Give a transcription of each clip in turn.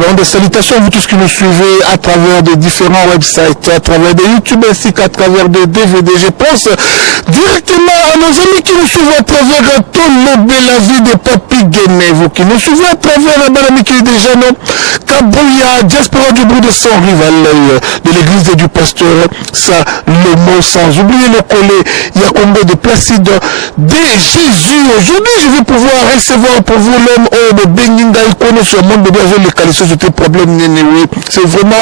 Alors, des salutations à vous tous qui nous suivez à travers des différents websites, à travers des YouTube ainsi qu'à travers des DVD. Je pense directement à nos amis qui nous suivent à travers Tolo la vie de Papi Guéné, vous qui nous suivez à travers la Banami qui est déjà non, Kabouya, Diaspora du bout de son rival de l'église du pasteur, ça, le mot sans oublier le collet, il y a combien de Placide de Jésus. Aujourd'hui, je vais pouvoir recevoir pour vous l'homme de Beninga Ikono sur le monde de Dieu, les qualités de tes problèmes, c'est vraiment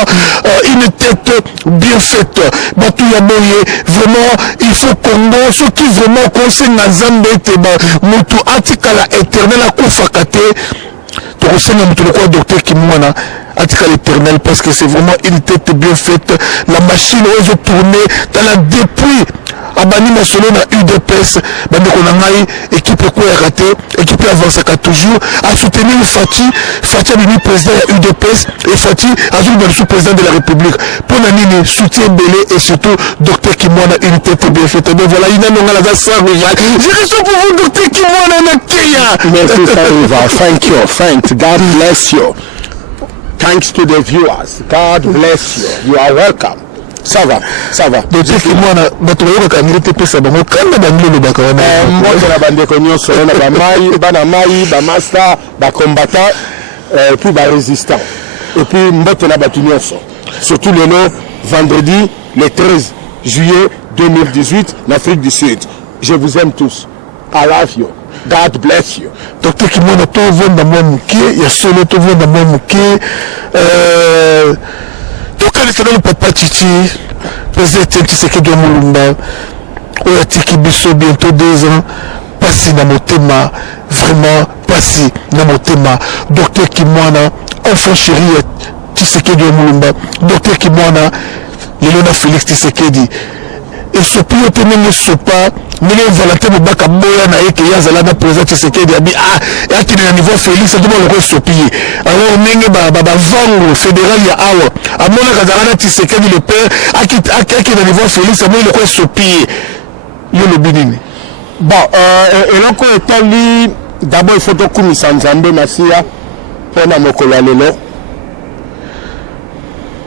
une tête bien faite. Batou Yaboye, vraiment, il faut Congo, ceux qui vraiment conseillent Nazambe, Moutou Atikala éternel à Koufakate, tu ressembles à Moutou le docteur Kimouana. Atikala éternel, parce que c'est vraiment une tête bien faite. La machine ose tourner dans la depuis. Abani Masolo na UDPS, bande konangai, équipe quoi raté, équipe avance toujours, à soutenir Fati, Fati a devenu président de UDPS, et Fati a devenu sous-président de la République. Pour Nanini, soutien Belé et surtout Docteur Kimwana, une tête bien faite. Donc voilà, il y a un sans rival. Je reçois pour vous, Docteur Kimwana, na Kenya. Merci, Sariva. Thank you. Thanks. God bless you. Thanks to the viewers. God bless you. You are welcome. Ça va, ça va. Donc, c'est moi, je vais quand même te ça. Quand même, le bac, moi, je la bande connue sur la bamaï, banamaï, bamasta, bacombattant, puis résistant. Et puis, mbot na batunyoso. Surtout le nom, vendredi, le 13 juillet 2018, en Afrique du Sud. Je vous aime tous. I love you. God bless you. Docteur Kimona, tout le monde dans mon mouké, il y a solo tout le monde dans mon mouké. Tout cas, le papa Titi, président Tshisekedi Mulumba, Oyatiki Bisso, bientôt 2 ans, passé dans mon thème, vraiment passé dans mon thème. Docteur Kimona, enfant chéri Tshisekedi Mulumba, Docteur Kimona, Léona Félix Tshisekedi. Et ce plus au premier ne se pas, mais les Valentin Mobaka Boya na eke yazala na président Tshisekedi a dit ah et qui est à niveau Félix ça demande le sopier. Alors nenge ba vango fédéral ya awa. A mona kazala Tshisekedi le père a qui est à niveau Félix a mona le sopier. Yo le binini. Bon et là quand étant li d'abord il faut que kumisa Nzambe Masia pour na mokolo lelo.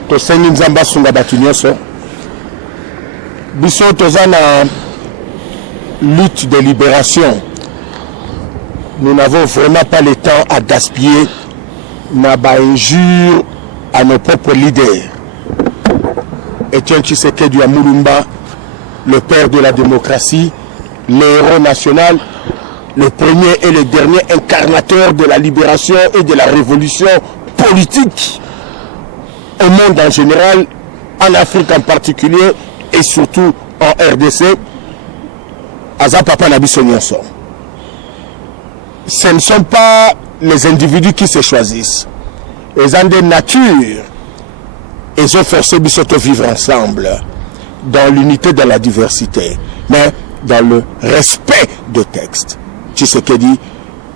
To sengi Nzamba sunga batunyoso. Biso tozana lutte de libération. Nous n'avons vraiment pas le temps à gaspiller na injure à nos propres leaders. Etienne Tshisekedi Mulumba, le père de la démocratie, l'héros national, le premier et le dernier incarnateur de la libération et de la révolution politique au monde en général, en Afrique en particulier, et surtout en RDC, Aza Papa Nabiso Nyonso. Ce ne sont pas les individus qui se choisissent. Ils ont des natures. Ils ont forcé Bissoto vivre ensemble, dans l'unité, dans la diversité, mais dans le respect de texte. Tshisekedi,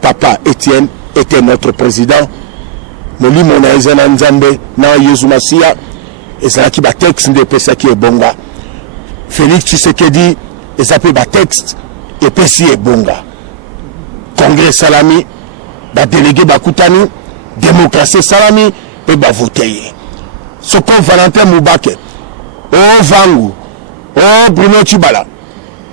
Papa Étienne était notre président. Moli Mona Ezana Nzambe, na Yezumasia, et c'est là qui bat texte de Pesaki et Bonga. Félix Tshisekedi, et ça peut battre texte, et Pessi et Bonga. Congrès Salami, bah délégué Bakutani, démocratie Salami, et bah voter. Ce qu'on Valentin Moubake, oh Vangu, oh Bruno Tchibala,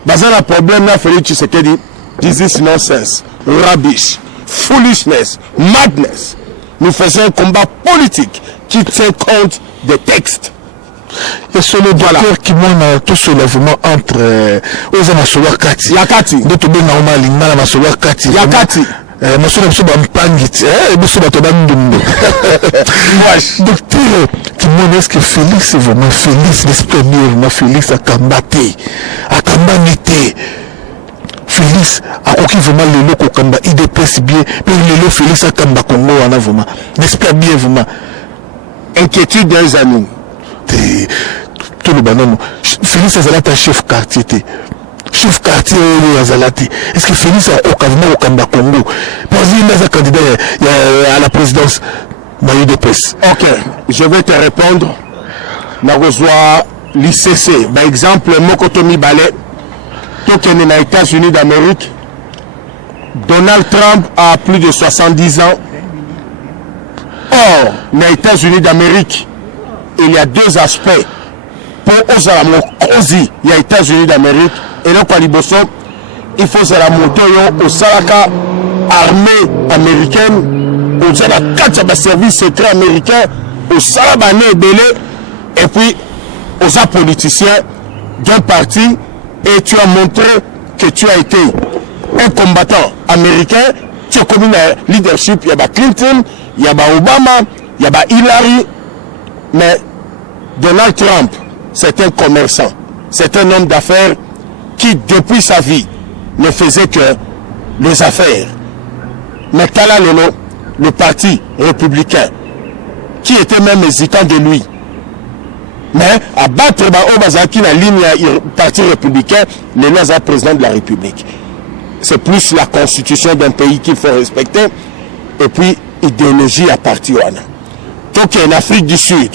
bah ça le problème là, Félix Tshisekedi, this is nonsense, rubbish, foolishness, madness. Nous faisons un combat politique qui tient compte des textes. Et c'est le docteur qui m'a tout soulèvement entre Ozamasoua Kati. Yakati. D'autres bien normal, il m'a Masoua Kati. Yakati. Masoua Msoba Mpangit. Msoba Tobandumbo. Docteur qui m'a est-ce que Félix est vraiment Félix, l'esprit bien vraiment Félix a combattu. A combattu. Félix a conquis vraiment le lot Kamba. Il dépasse bien. Mais le lot Félix a combattu Congo en avant. N'espère bien vraiment. Inquiétude des amis. Tout le banano. Félix Azalata chef quartier. Chef quartier Azalati. Est-ce que Félix a au Kamba Congo? Parce qu'il est candidat à la présidence de l'UDPS. Ok, je vais te répondre. Na reçoit l'ICC. Par exemple, Mokotomi Ballet, token aux États-Unis d'Amérique. Donald Trump a plus de 70 ans. Or, les États-Unis d'Amérique, il y a deux aspects. Pour osala mokozi, il y a États-Unis d'Amérique, et là, il faut se la moto au salaka armée américaine, au salaka service secret américain, au salaba belé, et puis aux politiciens d'un parti, et tu as montré que tu as été un combattant américain, tu as commis un leadership, il y a Clinton, il y a Obama, il y a Hillary, mais Donald Trump, c'est un commerçant, c'est un homme d'affaires qui, depuis sa vie, ne faisait que les affaires. Mais Tala Lolo, le parti républicain, qui était même hésitant de lui, mais à battre Obazaki la ligne du parti républicain, le Naza président de la République. C'est plus la constitution d'un pays qu'il faut respecter, et puis idéologie à partir donc en Afrique du Sud,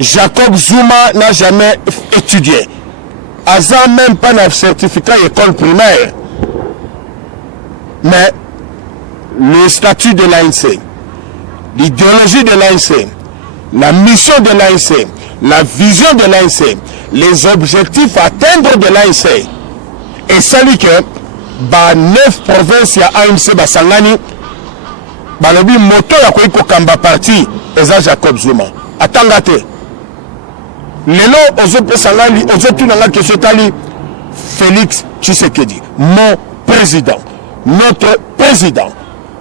Jacob Zuma n'a jamais étudié. Azan même pas un certificat école primaire. Mais le statut de l'ANC, l'idéologie de l'ANC, la mission de l'ANC, la vision de l'ANC, les objectifs à atteindre de l'ANC, et celui que 9 provinces ya ANC basangani balobi moto ya koiko kamba parti eza Jacob Zuma atangate lelo ozo pesangani ozo tunanga ke sotali Félix Tshisekedi, mon président, notre président,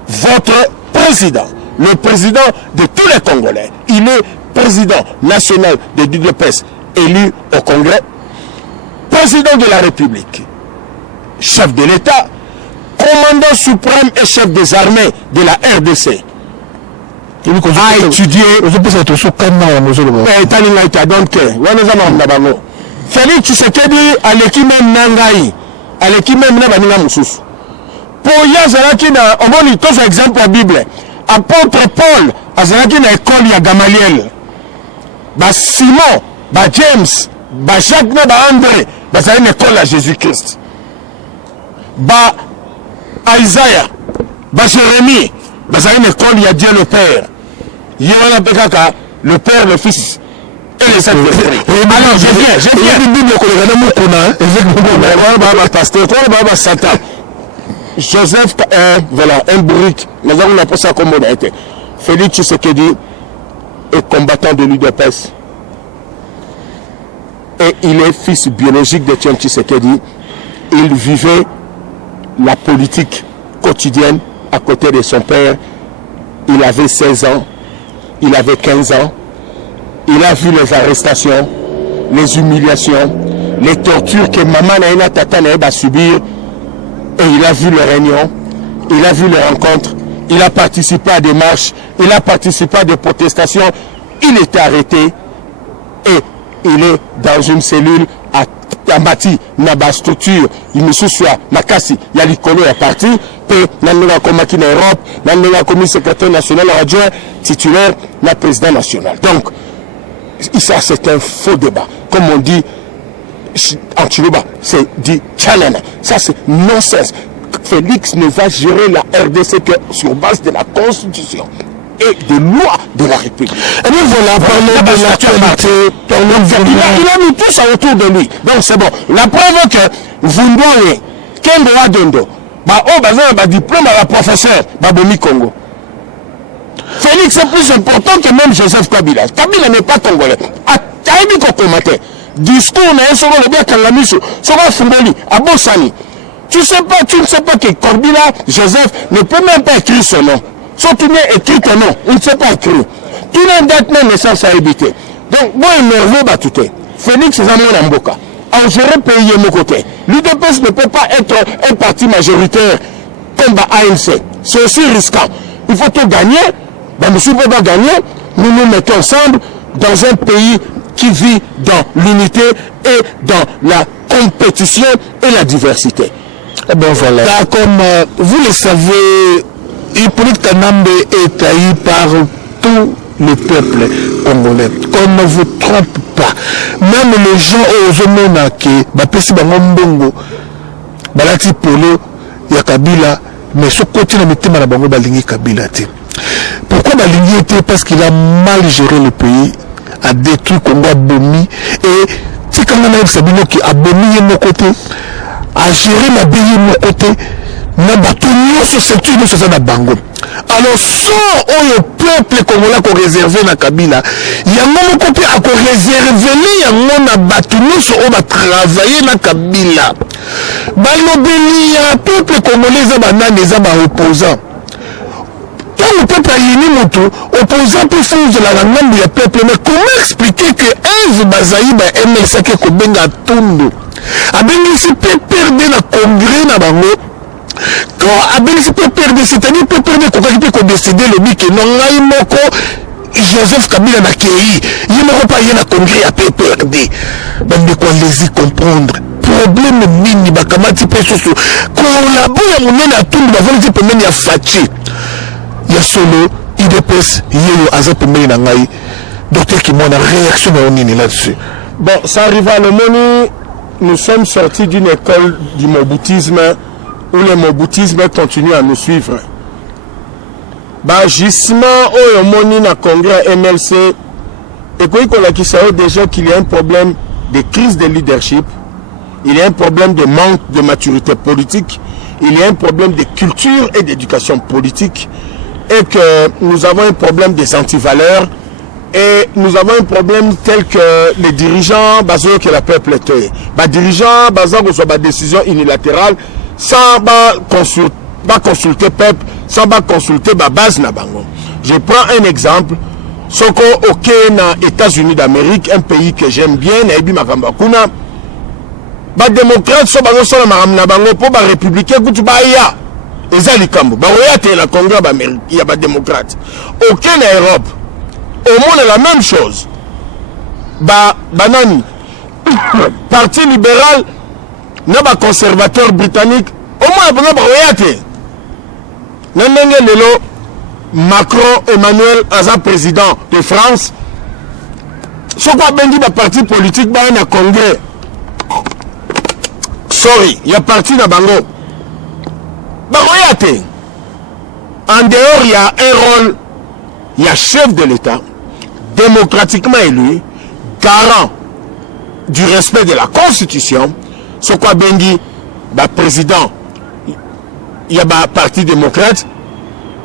votre président, le président de tous les Congolais. Il est président national de l'UDPS élu au Congrès, président de la République, chef de l'État, commandant suprême et chef des armées de la RDC. A étudié. Félix Tshisekedi aleki même nangai, aleki même na baninga mususu. Pour yazalaki na omoni tous exemple la Bible. Apôtre Paul azalaki na école ya Gamaliel. Ba Simon, ba James, ba Jacques na ba André, bazali na école à Jésus-Christ. Ba Isaiah, ba Jérémie, bazali na école ya Dieu le Père. Yéwana Pekaka, le Père, le Fils et les Saints-Esprits. Alors je viens. Joseph, voilà, un brique. Nous avons appelé ça comme on a été. Félix Tshisekedi est combattant de l'UDPS. Et il est fils biologique de Etienne Tshisekedi. Il vivait la politique quotidienne à côté de son père. Il avait 16 ans. Il avait 15 ans. Il a vu les arrestations, les humiliations, les tortures que maman Naïna Tata va subir. Et il a vu les réunions, il a vu les rencontres, il a participé à des marches, il a participé à des protestations. Il était arrêté et il est dans une cellule à Tambati, Naba structure, il me souvient, Makasi, il y a l'icône à parti, et Nanega Komaki en Europe, Nanega Komi secrétaire national adjoint, titulaire, la président national. Donc, ça c'est un faux débat. Comme on dit en Chiluba, c'est dit challenge. Ça c'est non-sens. Félix ne va gérer la RDC que sur base de la Constitution et des lois de la République. Et bien voilà, parlons de l'actualité. Il a mis tout ça autour de lui. Donc c'est bon. La preuve que vous voyez, Kendo Adondo, diplôme à la professeur, Babomi Congo. Félix est plus important que même Joseph Kabila. Kabila n'est pas congolais. Taïbi Kokomate. Discours n'est pas le bien Kangamiso. Sora Fumboli, Abosani. Tu ne sais pas que Kabila, Joseph, ne peut même pas écrire son nom. Surtout bien écrit ton nom. Il ne sait pas écrire. Tu n'as une date de naissance à éviter. Donc, moi, il me veut batouter. Félix, c'est un Mboka. En gérer pays de mon côté. L'UDPS ne peut pas être un parti majoritaire comme ANC. C'est aussi risquant. Il faut tout gagner. Monsieur ne peut pas gagner. Nous nous mettons ensemble dans un pays qui vit dans l'unité et dans la compétition et la diversité. Eh bien voilà. Comme vous le savez, Hippolyte Kanambe est haï par tout le peuple congolais. Qu'on ne vous trompe pas. Même les gens aux Omonake, Bapesi Bangombongo, Balati Polo, Yakabila, mais ce côté na mitema na bango balingi Kabila te. Pourquoi balingi te? Parce qu'il a mal géré le pays, a détruit Congo, a bomi, et c'est quand on a Sabino qui a bomi mon côté, a géré ma pays mon côté, n'a battu sur cette une sur ça bango. Alors sans le peuple congolais qu'on réservé na Kabila, il y a mon côté à qu'on réservé, il y a mon abattu sur on va travailler na Kabila. Balobeli ya peuple congolais za banane za ba opposant. Quand le peuple a yini moto, opposant peut faire de la langue du peuple, mais comment expliquer que Eve Bazaï ba MLC ke ko benga tondo. Abengi si peut perdre na congrès na bango. Quand Abengi peut perdre, c'est-à-dire peut perdre qu'on peut décider le but que non ngai moko Joseph Kabila na kei, il moko pas yena congrès a peut perdre. Ben de quoi les y comprendre. Problème nini bakamati pe soso collaborer mon na tout ba vendre pe meni ya fachi ya solo IDPS yeyo azape meni na ngai docteur qui mona réaction na nini là-dessus. Bon, ça arrive à le moni, nous sommes sortis d'une école du moboutisme où le moboutisme continue à nous suivre. Bah gisement au moni na congrès MLC et quoi qu'on a qui savait déjà qu'il y a un problème de crise de leadership. Il y a un problème de manque de maturité politique, il y a un problème de culture et d'éducation politique, et que nous avons un problème des antivaleurs, et nous avons un problème tel que les dirigeants, que la peuple était. Les dirigeants, soit des décisions unilatérales, sans consulter le peuple, sans consulter la base. Je prends un exemple. Soko ok na États-Unis d'Amérique, un pays que j'aime bien, Naibi Makambakuna. Les démocrates sont les républicains qui sont les Zalikambo. Il y a la Congrès d'Amérique, il y a des démocrates. Aucun en Europe. Au monde, la même chose. Banani, Parti libéral, n'a pas conservateur britannique. Au moins, il y a Macron, Emmanuel, Aza président de France. Ce qu'on a dit, le parti politique, il y a un congrès. Sorry, il y a parti dans Bango. En dehors, il y a un rôle. Il y a chef de l'État, démocratiquement élu, garant du respect de la Constitution. Ce quoi Bengi, président, il y a un parti démocrate,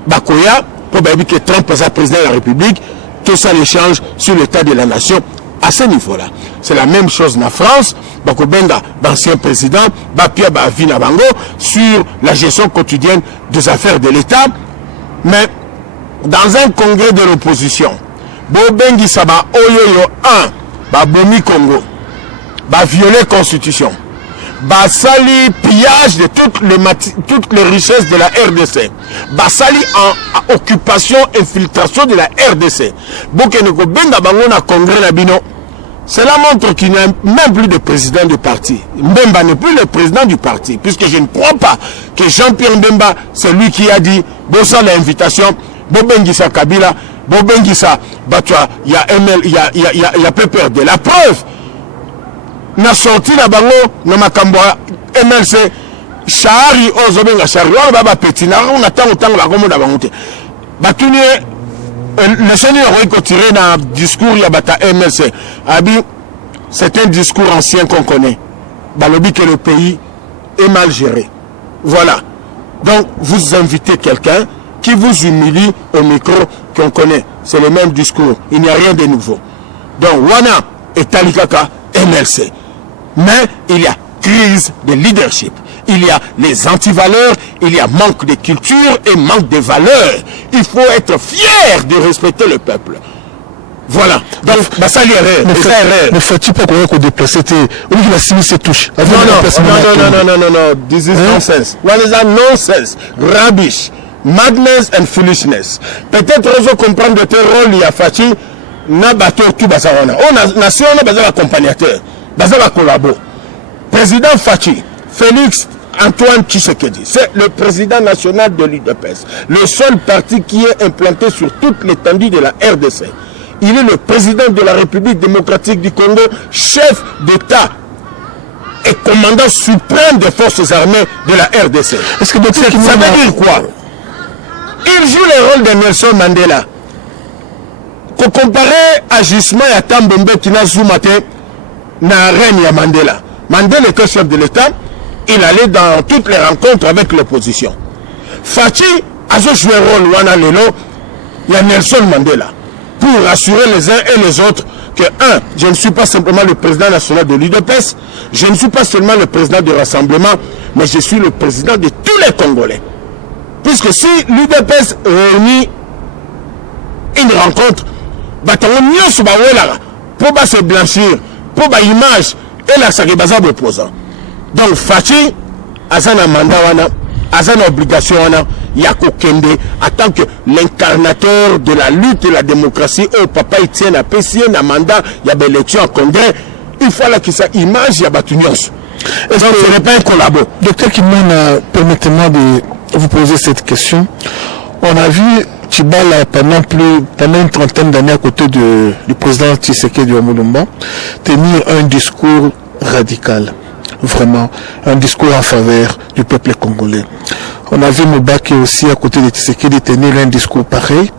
Bakoya, pour que Trump soit président de la République, tout ça l'échange sur l'état de la nation. À ce niveau-là, c'est la même chose en France. Bakobenga, l'ancien président, Bapia Bavina Bango, sur la gestion quotidienne des affaires de l'État. Mais dans un congrès de l'opposition, Bobengi Saba Oyoyo 1, Bomi Congo, violer la Constitution, sali pillage de toutes les richesses de la RDC, sali en occupation, infiltration de la RDC. Bokeneko Benga Bango na congrès na bino. Cela montre qu'il n'y a même plus de président du parti. Mbemba n'est plus le président du parti, puisque je ne crois pas que Jean-Pierre Mbemba, c'est lui qui a dit, Bossa l'invitation, Bobengisa Kabila, Bobengisa Batwa, il y a ML, il y a Pepper de la preuve. Na sorti la bango, na makamboa, MLC, Shari, Ozobenga Shari, on va petit, on attend autant la gomme d'avancer. Batuni, le Seigneur a tiré dans le discours, il y a bata MLC. Abi, c'est un discours ancien qu'on connaît. Balobi que le pays est mal géré. Voilà. Donc, vous invitez quelqu'un qui vous humilie au micro qu'on connaît. C'est le même discours. Il n'y a rien de nouveau. Donc, Wana et Talikaka, MLC. Mais il y a crise de leadership. Il y a les antivaleurs, il y a manque de culture et manque de valeurs. Il faut être fier de respecter le peuple. Voilà. Donc, ça y est. Mais faut-il pas qu'on déplace? On dit que la Simi se touche. Non. This is nonsense. What is that nonsense? Rubbish. Madness and foolishness. Peut-être on va comprendre de tel rôle, il y a Fachi, na bateau tout basawana. On a nation, on a besoin d'accompagnateur. Besoin de collabo. Président Fachi, Félix Antoine Tshisekedi, c'est le président national de l'UDPS, le seul parti qui est implanté sur toute l'étendue de la RDC. Il est le président de la République démocratique du Congo, chef d'État est commandant suprême des forces armées de la RDC. Est-ce que docteur Ça veut dire quoi? Il joue le rôle de Nelson Mandela. Qu'on comparait agissement à Tambombe qui n'a zoomate na règne à Mandela. Mandela était chef de l'État, il allait dans toutes les rencontres avec l'opposition. Fachi a joué un rôle wana lelo, il y a Nelson Mandela pour rassurer les uns et les autres que je ne suis pas simplement le président national de l'UDPS, je ne suis pas seulement le président du rassemblement, mais je suis le président de tous les Congolais. Puisque si l'UDPS réunit une rencontre, pour se blanchir, pour l'image et la saribasa opposant. Donc Fachi, Azana Mandawana, Azana obligation, Yako Kende, en tant que l'incarnateur de la lutte et la démocratie, au papa il tient à PCN, un mandat, il y a des élections en congrès, il faut là qu'il sa image, il y a Batunios. Est-ce que ce n'est pas un collabo? Docteur Kimona, permettez-moi de vous poser cette question. On a vu Tshibala pendant une trentaine d'années à côté du président Tshisekedi Omulumba tenir un discours radical, vraiment un discours en faveur du peuple congolais. On a vu Moubaki aussi à côté de Tshisekedi tenir un discours pareil.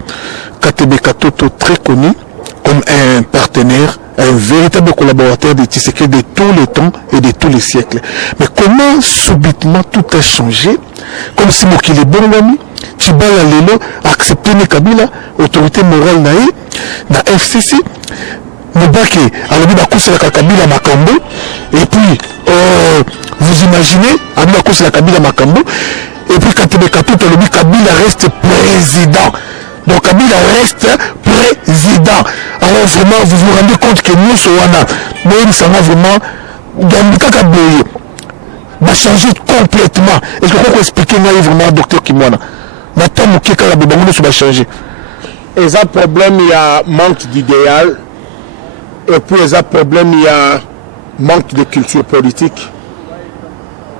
Katebe Katoto, très connu comme un partenaire, un véritable collaborateur de Tshisekedi de tous les temps et de tous les siècles. Mais comment subitement tout a changé, comme si Mokili Bongami, Tshibala Lelo a accepté Kabila, autorité morale naïe, na FCC, Moubaki a le bakousse la Kabila Makambo, et puis, vous imaginez, a bakousse la Kabila Makambo, et puis Katebe Katoto, le Kabila reste président. Donc Kabila reste président. Alors vraiment, vous vous rendez compte que nous, Sowana, nous sommes vraiment dans le cas Kaboye, va changer complètement. Est-ce que vous pouvez expliquer vraiment, docteur Kimwana? Maintenant, va changer. Et ça, problème, il y a manque d'idéal. Et puis, il y a problème, il y a manque de culture politique.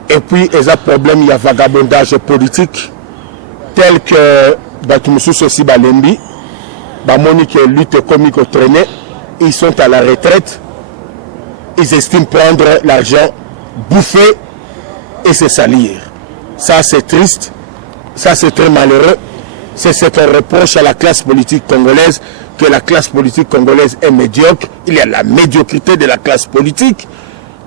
Et puis, il y a problème, il y a vagabondage politique. Tel que Batumoussous aussi Balembi, Monique lutte comique au traîner, ils sont à la retraite, ils estiment prendre l'argent, bouffer et se salir. Ça c'est triste, ça c'est très malheureux, c'est un reproche à la classe politique congolaise, que la classe politique congolaise est médiocre, il y a la médiocrité de la classe politique,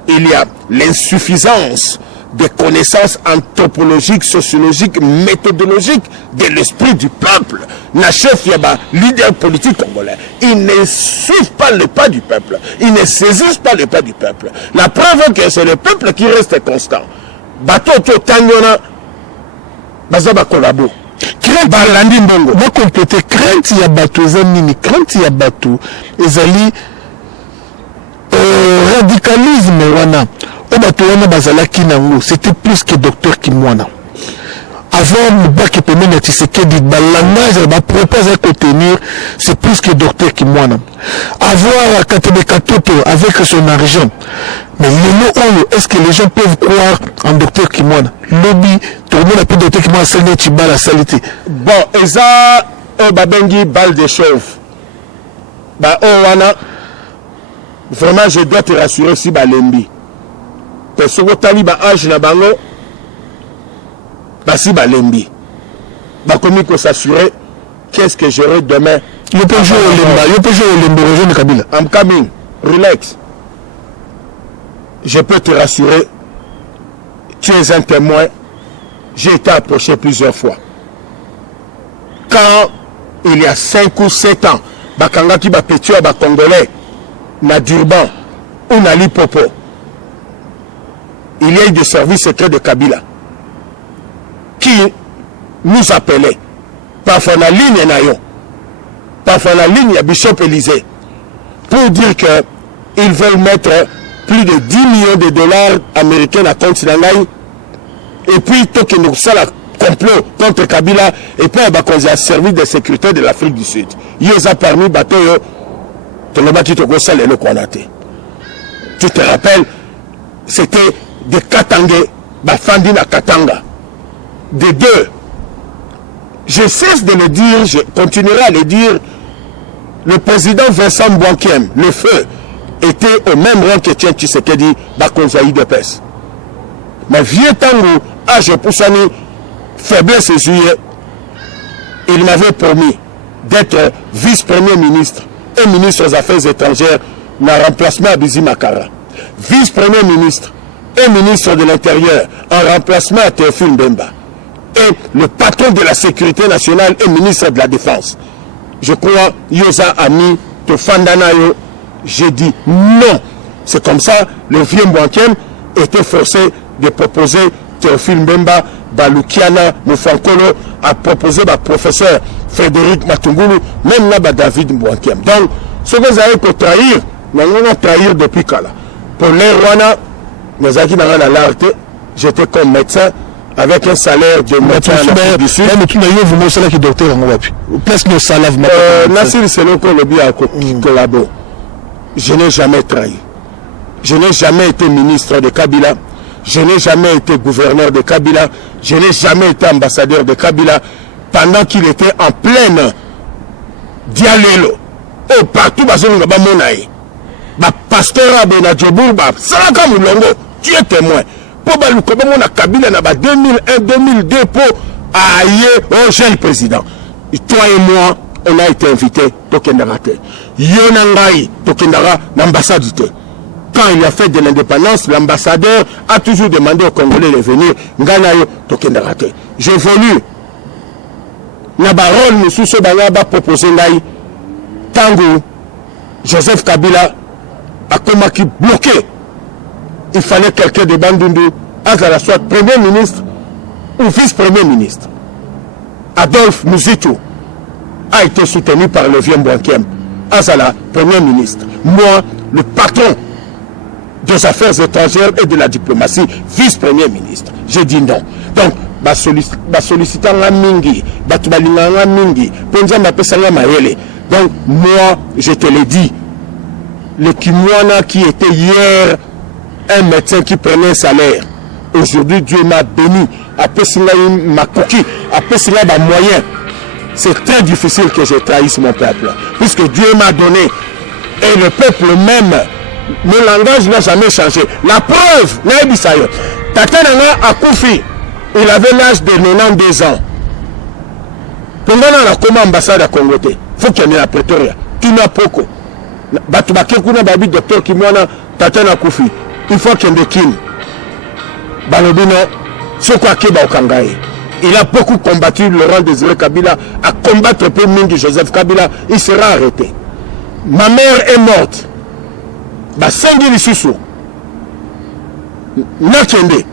il y a l'insuffisance des connaissances anthropologiques, sociologiques, méthodologiques de l'esprit du peuple. Nachef Yaba, leader politique congolais, ils ne suivent pas le pas du peuple, ils ne saisissent pas le pas du peuple. La preuve que c'est le peuple qui reste constant. Bateau Tanyona, Bazaba Kolabo. Balandi Mbongo. Va compléter, crainte il y a bateau, Zanini, crainte il y a bateau, Ezali, radicalisme, wana. C'était plus que docteur Kimwana. Avant Moubaki Pemena Tshisekedi, le langage va proposer à contenir, c'est plus que docteur Kimwana. Avoir Katebe Katoto avec son argent. Mais est-ce que les gens peuvent croire en docteur Kimwana? Lobby, tout le monde a pu docteur Kimwana, c'est Tshibala salité. Bon, et ça, Babengi, balle de chauve. Vraiment, je dois te rassurer si Balembi. Parce que Taliba âge na bango, basi balembi. Bakomi ko s'assurer qu'est-ce que j'aurai demain. Yo peut jouer au lemba, rejoindre Kabila. I'm coming, relax. Je peux te rassurer, tu es un témoin. J'ai été approché plusieurs fois. Quand il y a 5 ou 7 ans, Bakanga ki Bapetua Bakongolais, na Durban, ou na Lipopo, il y a eu des services secrets de Kabila qui nous appelaient parfois la ligne Nayo, parfois la ligne à Bishop Élysée pour dire qu'ils veulent mettre plus de 10 millions de dollars américains à compte Nangaï et puis tout que nous sommes complot contre Kabila et puis on a servi de sécurité de l'Afrique du Sud. Il y a parmi bateau tu te rappelles, c'était de Katangé, Bafandi na Katanga. De deux, je cesse de le dire, je continuerai à le dire, le président Vincent Bouakiem, le feu, était au même rang que Tien Tshisekedi, Bakonzaï de PES. Mais vieux Tango, âge Poussani, faiblesse et juillet, il m'avait promis d'être vice-premier ministre et ministre des Affaires étrangères dans le remplacement à Bizi Makara. Vice-premier ministre et ministre de l'Intérieur en remplacement à Théophile Mbemba. Et le patron de la sécurité nationale et ministre de la Défense. Je crois, Yosa Ami, Tofandanayo, j'ai dit non. C'est comme ça, le vieux Mbouankem était forcé de proposer Théophile Mbemba, Balukiana, Moufankolo, a proposé le professeur Frédéric Matungulu, même là, David Mbouankem. Donc, ce que vous avez pour trahir, nous allons trahir depuis quand là. Pour les Rwanda, nous avons dit dans la larté, j'étais comme médecin avec un salaire de médecin en Afrique du Sud. Mais tout d'ailleurs, vous montrez que docteur en Wapi. Presque le salaire. Nassir Seloko le bien collabo. Je n'ai jamais trahi. Je n'ai jamais été ministre de Kabila. Je n'ai jamais été gouverneur de Kabila. Je n'ai jamais été ambassadeur de Kabila pendant qu'il était en pleine dialélo. Oh, partout, pasteur Abonadjobour, Salaka Moulongo, tu es témoin. Pour Balukoba, Kabila, 2001-2002, pour aïe au jeune président. Toi et moi, on a été invités, Tokendarate. Yonangai, Tokendara, l'ambassade. Quand il a fait de l'indépendance, l'ambassadeur a toujours demandé aux Congolais de venir. Nganayo, Tokendarate. J'ai voulu. Nabarol, M. Sobanaba, proposé Ngai. Tango, Joseph Kabila a commencé bloqué. Il fallait quelqu'un de Bandundu, Azala soit premier ministre ou vice-premier ministre. Adolphe Muzito a été soutenu par le vieux Mbouankem. Azala, premier ministre. Moi, le patron des affaires étrangères et de la diplomatie, vice-premier ministre. J'ai dit non. Donc, sollicitant la mingi, batubalinga la mingi, ponza mapesanga maele. Donc, moi, je te l'ai dit, le Kimwana qui était hier un médecin qui prenait un salaire, aujourd'hui, Dieu m'a béni, après cela, m'a coquille, après cela, ma moyen. C'est très difficile que je trahisse mon peuple, puisque Dieu m'a donné, et le peuple même, mon langage n'a jamais changé. La preuve, Naïbisayo, Tatananga a Koufi, il avait l'âge de 92 ans. Pendant la comme ambassade à Congo, il faut qu'il y ait la Pretoria. Tu n'as pas quoi. Batubake kuna babi docteur Kimwana Tatana Koufi. Il faut qu'il y ait des kin. Balobino, ce quoi Keba Okangaye. Il a beaucoup combattu Laurent Désiré Kabila, à combattre peu Mingi Joseph Kabila, il sera arrêté. Ma mère est morte. Basengi Lissusu. Nakende.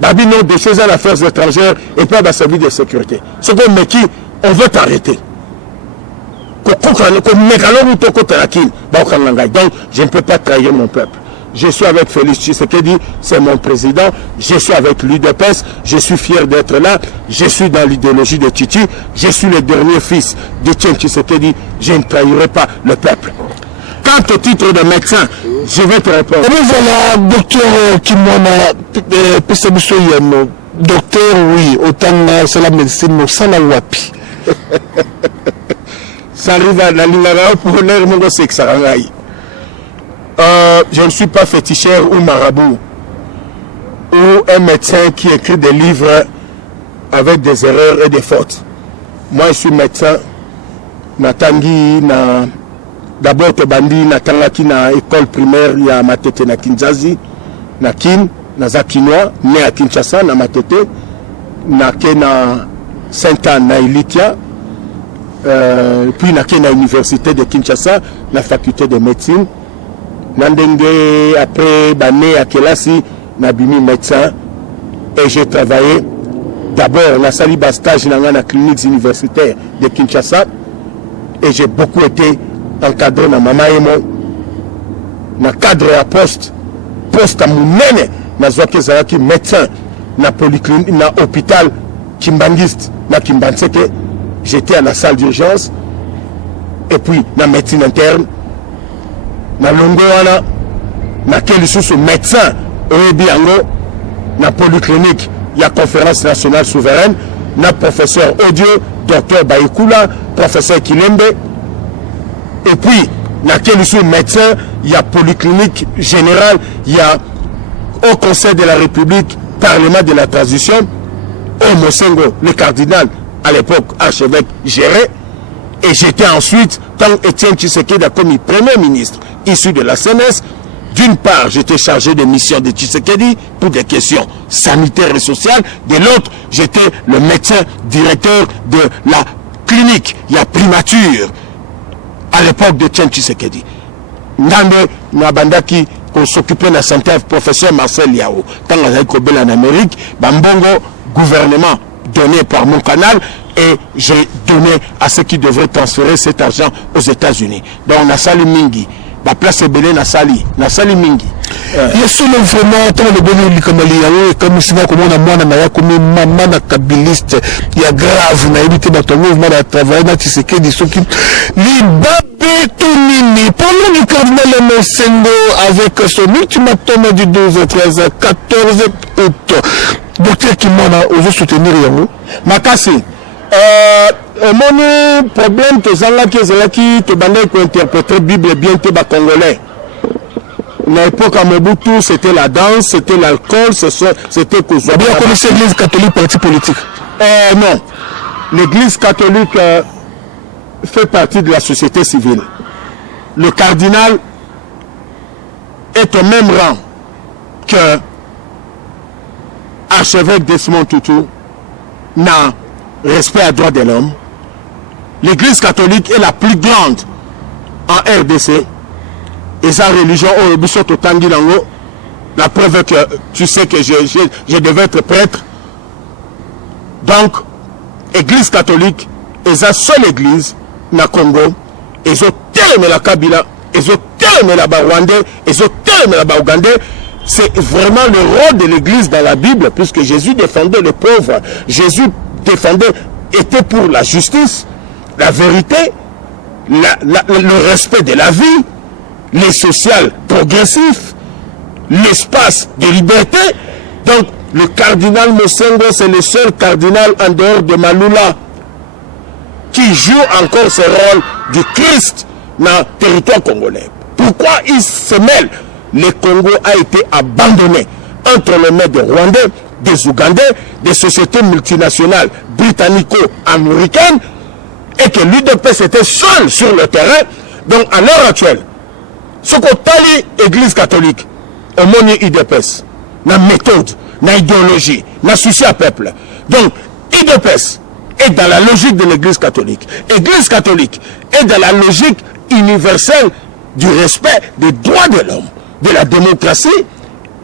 Babino de ces affaires étrangères et pas de service de sécurité. Ce qu'on me dit, on veut t'arrêter. Donc, je ne peux pas trahir mon peuple. Je suis avec Félix Tshisekedi, c'est mon président. Je suis avec l'UDPS, je suis fier d'être là. Je suis dans l'idéologie de Titi. Je suis le dernier fils de Tien Tshisekedi. Je ne trahirai pas le peuple. Quant au titre de médecin, je vais te répondre. Et voilà, docteur Kimwana, docteur, oui, autant c'est la médecine, mais ça n'a wapi. Ça arrive à la ligne pour l'air, mon gosse, que ça rangaille. Je ne suis pas féticheur ou marabout ou un médecin qui écrit des livres avec des erreurs et des fautes. Moi, je suis médecin. Natangi, d'abord, Tebandi, Natangaki, na école primaire, il y a Matete na Kinzazi, na Kin, na Zakinois, né à Kinshasa, na Matete, na Kena Saint-Anne, na Ilitia, puis na Kena Université de Kinshasa, la faculté de médecine. Nandenge, après, né à Kelasi, na Bimi médecin, et j'ai travaillé d'abord na Saliba stage dans la clinique universitaire de Kinshasa, et j'ai beaucoup été encadré dans Mama Emo, na cadre à poste à Mounene, na Zoké Zalaki médecin, na polyclinique, na hôpital Kimbangiste, na Kimbanseke, j'étais à la salle d'urgence, et puis na médecine interne, na Longoana, na quel sous médecin, Oebiango, na polyclinique, il y a conférence nationale souveraine, na professeur audio, docteur Baïkoula, professeur Kilembe, et puis Dans quel sont médecin, il y a polyclinique générale, il y a au Conseil de la République, Parlement de la Transition, au Mosengo, le cardinal, à l'époque, archevêque, gérait. Et j'étais ensuite, quand Étienne Tshisekedi a commis Premier ministre, issu de la CNS, d'une part, j'étais chargé de mission de Tshisekedi pour des questions sanitaires et sociales. De l'autre, j'étais le médecin directeur de la clinique, il y a primature, à l'époque de Étienne Tshisekedi. Nande Nabandaki, qu'on s'occupait de la santé, professeur Marcel Yao. Quand on a été en Amérique, Bambongo, gouvernement donné par mon canal, et j'ai donné à ceux qui devraient transférer cet argent aux États-Unis. Donc, Nassali Mingi, la place est belle, Nassali Mingi. Il y a seulement vraiment, tant le bonheur comme Aliao, et comme si comme on a moins de comme maman na kabiliste, il y a grave, na évité dans ton mouvement de travail, na Tshisekedi, ceux qui, l'Ibabé Toumini, pendant le cardinal Mosengo, avec son ultimatum du 12, 13, 14 août, docteur Kimona, osez soutenir Yango. Makasi. Mon problème que Zanga qui te bandait pour interpréter la Bible bien te bas congolais. À l'époque à Mobutu, c'était la danse, c'était l'alcool, c'était Kouzouaba. Bien connaissez l'église catholique, parti politique. Non. L'église catholique fait partie de la société civile. Le cardinal est au même rang que archevêque Desmond Tutu n'a respect à droit de l'homme. L'église catholique est la plus grande en RDC. Et sa religion, la preuve que tu sais que je devais être prêtre. Donc, l'église catholique est la seule église na Congo. Ils ont tellement la Kabila, ils ont tellement la Rwandais, ils ont tellement la Ougandais. C'est vraiment le rôle de l'église dans la Bible, puisque Jésus défendait les pauvres. Jésus était pour la justice, la vérité, le respect de la vie, les social progressifs, l'espace de liberté. Donc, le cardinal Mosengo, c'est le seul cardinal en dehors de Malula qui joue encore ce rôle du Christ dans le territoire congolais. Pourquoi il se mêle? Le Congo a été abandonné entre les mains des Rwandais, des Ougandais, des sociétés multinationales britannico-américaines, et que l'UDPS était seul sur le terrain. Donc, à l'heure actuelle, ce qu'on tali l'église catholique, au monde UDPS, la méthode, la idéologie, la souci à peuple. Donc, UDPS est dans la logique de l'église catholique. L'église catholique est dans la logique universelle du respect des droits de l'homme, de la démocratie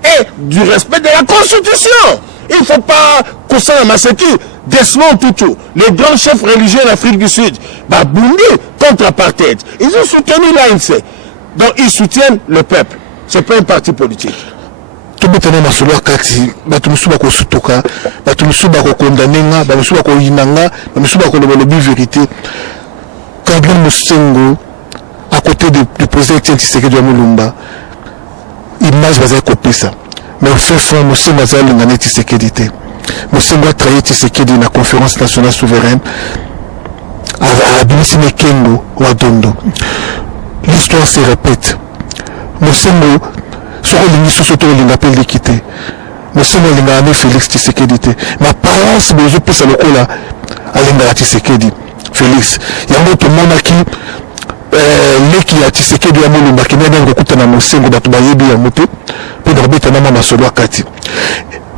et du respect de la Constitution. Il ne faut pas qu'on s'en amasse qui. Desmond Tutu, les grands chefs religieux d'Afrique du Sud, Babundi contre l'apartheid. Ils ont soutenu l'ANC. Donc ils soutiennent le peuple. Ce n'est pas un parti politique. Tout le monde a kati, batumusu bako sutoka, batumusu bako kondanenga, batumusu bako yinanga, batumusu bako le vérité. Cardinal Mosengo, à côté du président Étienne Tshisekedi de Mulumba, image va copier ça. Mais au fait fond, Mosengo va l'ingane Tshisekedi. Mosengo a trahi Tshisekedi dans la conférence nationale souveraine à Abinisi Mekengo ou à Dondo. L'histoire se répète. Mosengo, sur le soto l'appelle l'équité. Mosengo l'ingane Félix Tshisekedi. Ma parence, mais je peux ça le coup là, à l'ingane Tshisekedi. Félix, il y a un autre monde qui leki ya Tshisekedi ya Mulumba qui n'a pas recoupé na Mosengo batu bayebi ya moto pour d'arbiter na mama solo kati.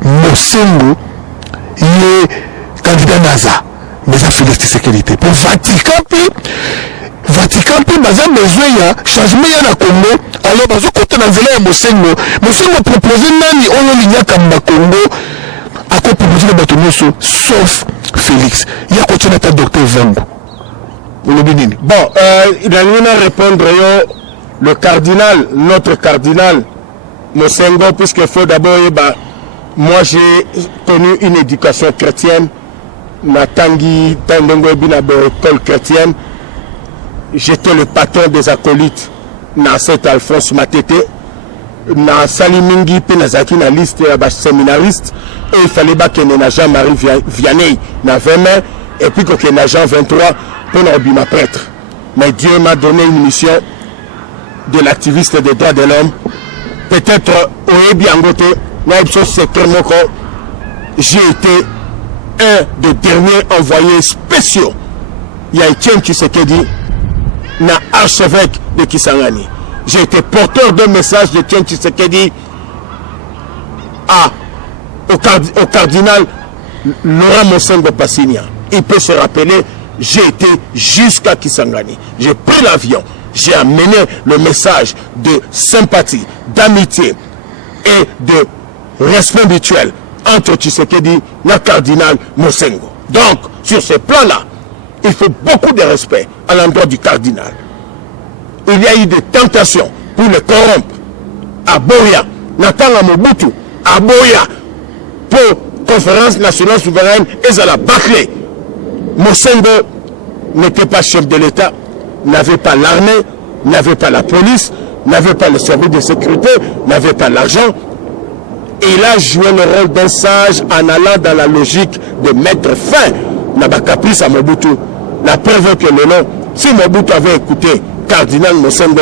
Mosengo il est candidat NASA mais ça Félix Tshisekedi pour Vatican puis baza besoin ya changement ya na Congo alors bazo côté na nzela ya Mosengo proposer nani oyo linyaka na Congo à quoi proposer batu nyonso sauf Félix ya ko tena ta docteur Vango. Bon, il a rien à répondre. Le cardinal, notre cardinal, Mosengo, puisqu'il faut d'abord, moi j'ai connu une éducation chrétienne, Natangi, Tandengo, école chrétienne. J'étais le patron des acolytes, dans cet Alphonse Matete, dans Salimingi, puis dans la liste des séminaristes, et il fallait que nous Jean-Marie Vianney, dans 20 mains, et puis que nous Jean 23, pour ma prêtre. Mais Dieu m'a donné une mission de l'activiste des droits de l'homme. Peut-être au Biangote, j'ai été un des derniers envoyés spéciaux. Il y a Etienne Tshisekedi, na archevêque de Kisangani. J'ai été porteur d'un message de Etienne Tshisekedi au cardinal Laurent Mosengo Passigna. Il peut se rappeler, j'ai été jusqu'à Kisangani. J'ai pris l'avion, j'ai amené le message de sympathie, d'amitié et de respect mutuel entre Tshisekedi et le cardinal Mosengo. Donc, sur ce plan-là, il faut beaucoup de respect à l'endroit du cardinal. Il y a eu des tentations pour le corrompre. À Boya, Nathan Mobutu, à Boya, pour conférence nationale souveraine, et à la Baclé. Mosengo n'était pas chef de l'État, n'avait pas l'armée, n'avait pas la police, n'avait pas le service de sécurité, n'avait pas l'argent. Il a joué le rôle d'un sage en allant dans la logique de mettre fin à la caprice à Mobutu. La preuve que le nom, si Mobutu avait écouté cardinal Mosengo,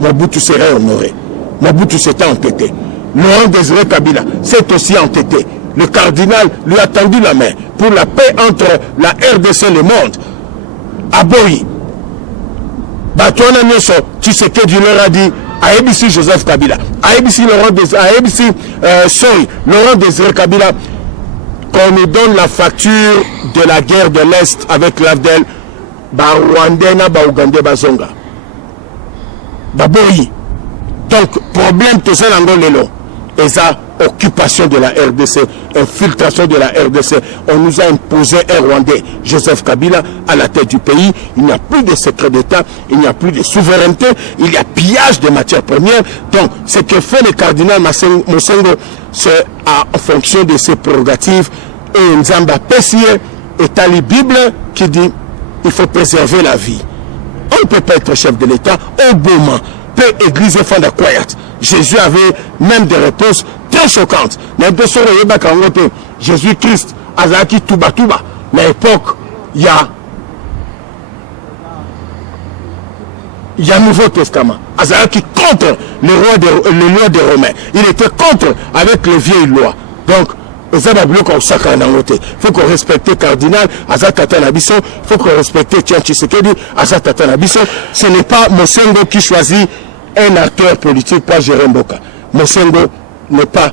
Mobutu serait honoré. Mobutu s'était entêté. Laurent Désiré Kabila s'est aussi entêté. Le cardinal lui a tendu la main pour la paix entre la RDC et le monde. À Boyi, Batouana Nyoso, Tshisekedi leur a dit à ABC Joseph Kabila, à ABC Laurent Désiré Kabila, qu'on nous donne la facture de la guerre de l'Est avec l'Afdel, Rwandais, Ougandais, Bazonga. Baboyi. Donc, problème tout ça dans le long. Et ça, occupation de la RDC, infiltration de la RDC. On nous a imposé un Rwandais, Joseph Kabila, à la tête du pays. Il n'y a plus de secret d'État, il n'y a plus de souveraineté, il y a pillage de matières premières. Donc, ce que fait le cardinal Mosengo, c'est en fonction de ses prérogatives. Et Nzamba Pessier est à la Bible qui dit il faut préserver la vie. On ne peut pas être chef de l'État au bon moment. Peu église Fanda Kwayat. Jésus avait même des réponses très choquantes. Jésus-Christ, Azaki Touba Touba. À l'époque, il y a un Nouveau Testament. Azaki contre les lois des Romains. Il était contre avec les vieilles lois. Donc, il faut qu'on respecte le cardinal Azatata Nabiso, il faut qu'on respecte Tian Tshisekedi Azatata Nabiso. Ce n'est pas Mosengo qui choisit un acteur politique, pas Jérôme Boka. Mosengo n'est pas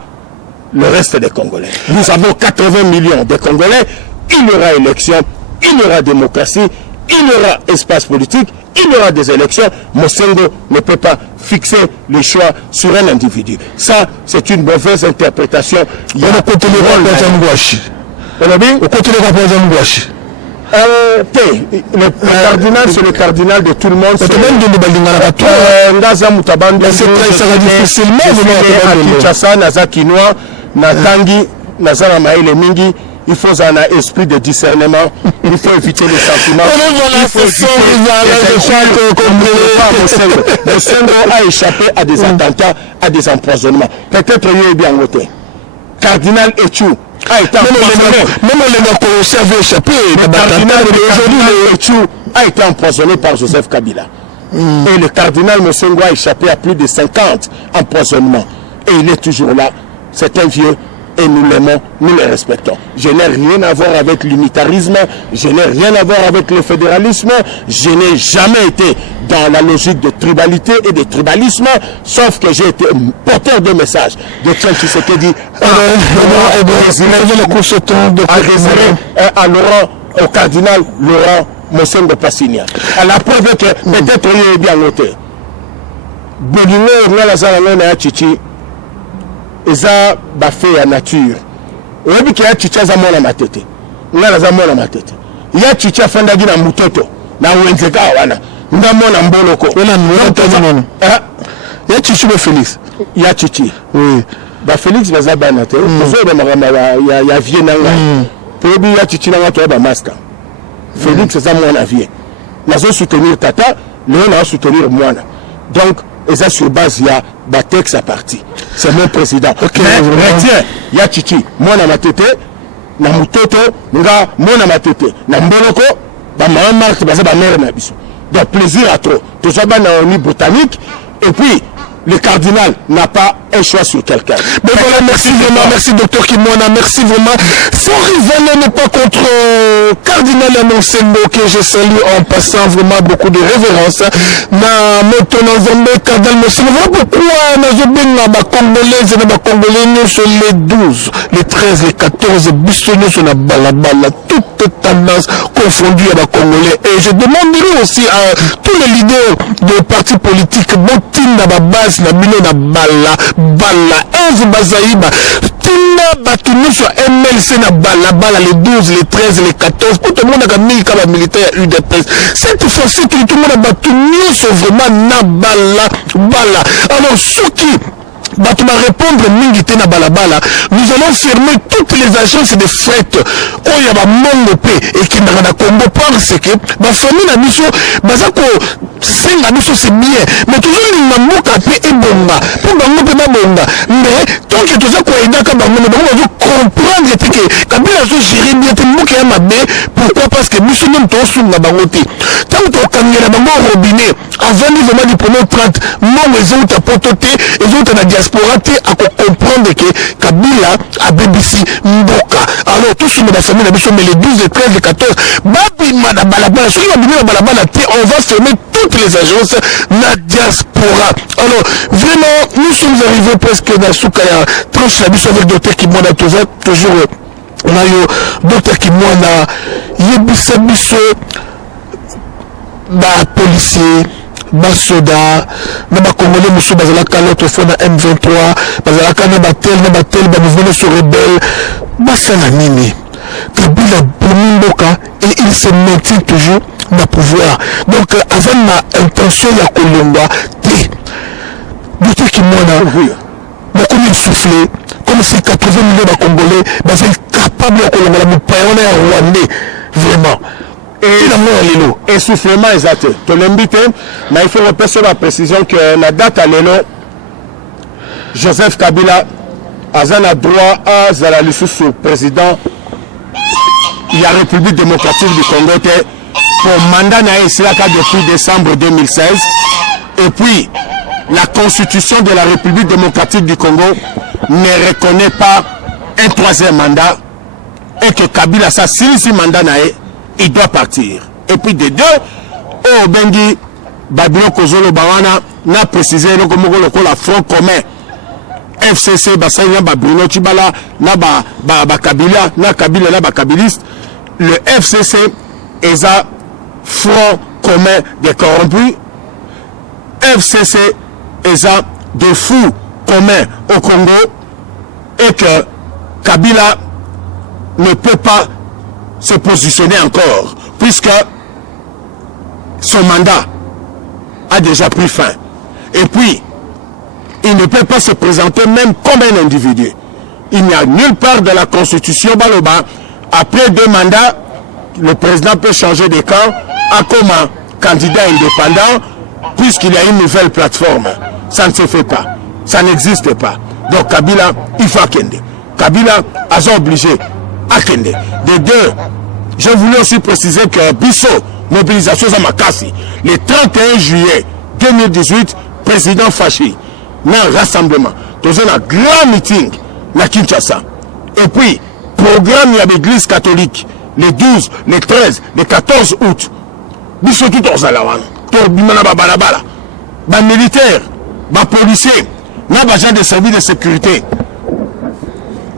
le reste des Congolais. Nous avons 80 millions de Congolais, il y aura élection, il y aura démocratie, il y aura espace politique, il y aura des élections. Mosengo ne peut pas fixer les choix sur un individu. Ça, c'est une mauvaise interprétation. Il y a le cardinal, c'est le cardinal de tout le monde. C'est il faut un esprit de discernement, il faut éviter les sentiments. Mosengo a échappé à des attentats, à des empoisonnements. Peut-être il est bien voté. Cardinal Etchou a été empoisonné. Même les Colossiens avaient échappé. Cardinal Etchou a été empoisonné par Joseph Kabila. Et le cardinal Mosengo a échappé à plus de 50 empoisonnements. Et il est toujours là. C'est un vieux. Et nous l'aimons, nous le respectons. Je n'ai rien à voir avec l'unitarisme, je n'ai rien à voir avec le fédéralisme, je n'ai jamais été dans la logique de tribalité et de tribalisme, sauf que j'ai été porteur de messages de Tshisekedi à Laurent, au cardinal Laurent Mosengo Passigna. À la preuve que peut-être il est bien noté. Bolingo, Ngalazana, Chichi, eza bafé ya nature oyebi ke ya chicha za mwana matete ngala za mwana matete ya chicha fandagi na mutoto na wenzeka wana nga mwana mboloko wala mwana ya chichi be Félix ya chichi oui ba Félix baza bana te tozo ba magamba ya vie na nga pobi ya chichi na ngato ba maska Félix za mwana vie nazo soutenir tata léon na soutenir mwana donc et ça sur base il y a Batex à partie. C'est mon président. Okay, mais il y a Chichi, moi na matete, na mutoto, nga moi na matete, na mboloko, ba maman marque baza ba mère na biso. Donc plaisir à trop. Tout ça ba na oni botanique Et puis, le cardinal n'a pas un choix sur quelqu'un. Mais voilà, merci vraiment, merci docteur Kimwana, merci vraiment. Sans rivaler n'est pas contre cardinal Anonsengo que je salue en passant vraiment beaucoup de révérence. Na moto na Zambé, cardinal Anonsengo, voilà pourquoi na Zobenga ba Congolais et ba Congolais sur les 12, les 13, les 14 bissonniers sur la balabala, toutes tendances confondues à ba Congolais. Et je demanderai aussi à tous les leaders de partis politiques, Botina ba base na bino na bala Enzo Bazaïba tina batunu sur MLC na bala les 12, les 13, les 14 pour tout le monde a mis comme militaire UDPS. Cette fois-ci tout le monde a batunu sur vraiment na bala. Alors ceux qui Batuma répondre Mingité na balabala, nous allons fermer toutes les agences de fret. Oh, il y a ma monopé et qui n'a pas combo parce que ma famille n'a mis sur Bazako, c'est la mission, c'est bien. Mais toujours, il m'a moqué et bomba. Pour ma moqué ma bomba. Mais tant que tout ça, quoi, il n'a qu'à comprendre que Kabila a géré bien, tu moqué à ma baie. Pourquoi? Parce que nous sommes tous sur la bangoté. Tant que tu as la bango au robinet, avant nous, vraiment, du premier 30, moi, les autres, à pototé, les autres, à la diaspora, à comprendre que Kabila a BBC Mboka. Alors, tous sur la famille, mais les 12, les 13, les 14, Babi Madabalabala, sur la Balabala, on va fermer toutes les agences na diaspora. Alors, vraiment, nous sommes arrivés presque dans Soukaya, tranche la mission avec docteur Kimwana, toujours, on a eu docteur Kimwana, Yebisa Bisso, policier, basoda na ba congolais musu bazalaka l'autre fois na M23 bazalaka na batel ba mouvement sur rebelle basala nini Kabila Mboka et il se maintient toujours na pouvoir. Donc avant na intention ya kolongwa te docteur Kimwana beaucoup de souffler comme si 80 millions de Congolais bazaient capables de kolongwa la mupayona ya Rwandais vraiment. Et soufflement exact. Tu l'invites, mais il faut repasser la précision que la date à l'élo, Joseph Kabila a un droit à Zalali sous président de la République démocratique du Congo pour mandat depuis décembre 2016. Et puis, la constitution de la République démocratique du Congo ne reconnaît pas un troisième mandat et que Kabila, ça, si mandat il doit partir. Et puis de deux, au Bengi, Babylon Kozolo Bawana, n'a précisé le front commun. FCC, Basanya, Bruno Chibala, na Kabila, na Kabila, na Kabiliste. Le FCC est un front commun des corrompus. FCC est un de fous communs au Congo. Et que Kabila ne peut pas se positionner encore, puisque son mandat a déjà pris fin. Et puis, il ne peut pas se présenter même comme un individu. Il n'y a nulle part de la Constitution Baloba, après 2 mandats, le président peut changer de camp à comme un candidat indépendant, puisqu'il y a une nouvelle plateforme. Ça ne se fait pas. Ça n'existe pas. Donc Kabila, il faut Akende. Kabila a obligé Akende. De deux, je voulais aussi préciser que Bisso, mobilisation à Makassi, le 31 juillet 2018, président Fachi, un rassemblement, dans un grand meeting à Kinshasa. Et puis, programme de l'église catholique, les 12, les 13, les 14 août, Bisso tout aux Alawan, Torbimana Babalabala, les militaires, les policiers, les agents de services de sécurité,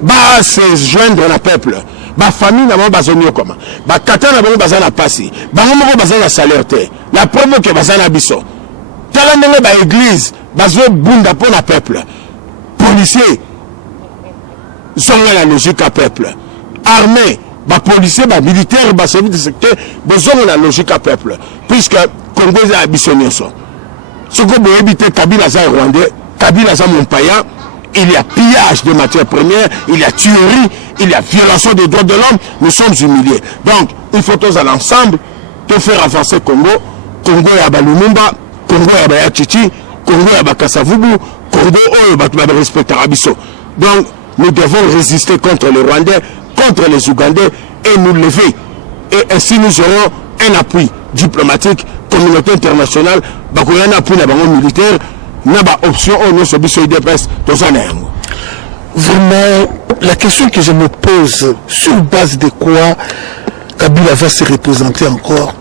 va se joindre au peuple. La famille n'a pas besoin de comment. La kata n'a pas besoin de passer. La famille n'a pas besoin de salaire. La promo qui est besoin de biso. Tellement de l'église, besoin de bunda pour le peuple. Policiers, sont la logique à peuple. Armée, les policiers, les militaires, les services de sécurité, besoin de la logique à peuple. Puisque Congo est à Bissonnier. Ce que vous évitez, Kabila est rwandais, Kabila est Montpaya. Il y a pillage de matières premières, il y a tuerie, il y a violation des droits de l'homme, nous sommes humiliés. Donc, il faut tous à l'ensemble de faire avancer Congo. Congo et Lumumba, Congo et Chichi, Congo et Kassavubu, Congo et respecter Abisso. Donc, nous devons résister contre les Rwandais, contre les Ougandais et nous lever. Et ainsi nous aurons un appui diplomatique, communauté internationale, un appui militaire. n'a pas option au nom de biso IDPS tozanéango. Vraiment, la question que je me pose, sur base de quoi Kabila va se représenter encore?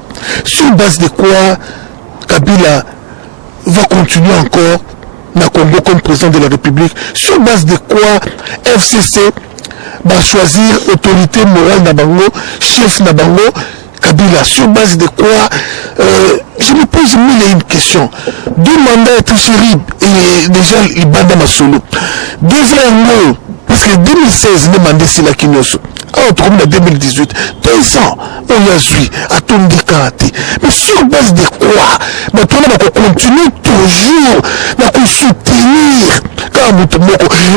Sur base de quoi Kabila va continuer encore na Congo comme président de la République? Sur base de quoi FCC va choisir autorité morale Nabango, chef Nabango, Kabila? Sur base de quoi je me pose mille et une questions. Deux mandats être chéri et déjà il bat dans ma solo. Deuxièmement, parce que 2016, le mandat c'est la Kinyoso. En 2018, 2 ans, on a joué à ton décanté. Mais sur base de quoi? Maintenant, on continue toujours à soutenir.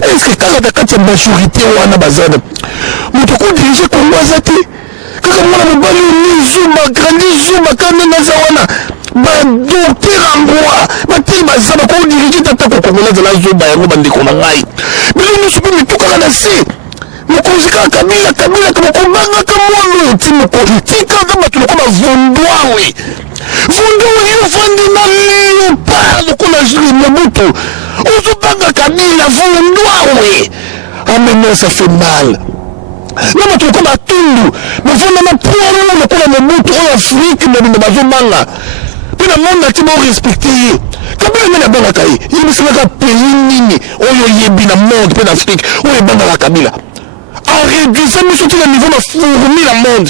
Est-ce que quand la majorité on a besoin, on peut diriger comme moi, quand on a mobali Zuma, grandi Zuma, quand on a Zawana, docteur en droit, matin bazaba ko diriger tata ko kongola de la Zuma yango bande ko ngai. Mais nous sommes tout kana c'est. Mukozika Kabila kama kombanga kama timo ko tika kama tulikuwa vundwawe. Vundwawe yofandi na leo parle ko la juri Mobutu. Uzobanga Kabila vundwawe. Amener ça fait mal. Nama tulikuwa tundu mfano na poro na kula Mobutu en Afrique na bazomanga pina monde timo respecter Kabila mena banga kai il se ka pays nini oyo yebi na monde pe d'Afrique oyo banga la Kabila en réduisant nous surtout le niveau de fournir le monde.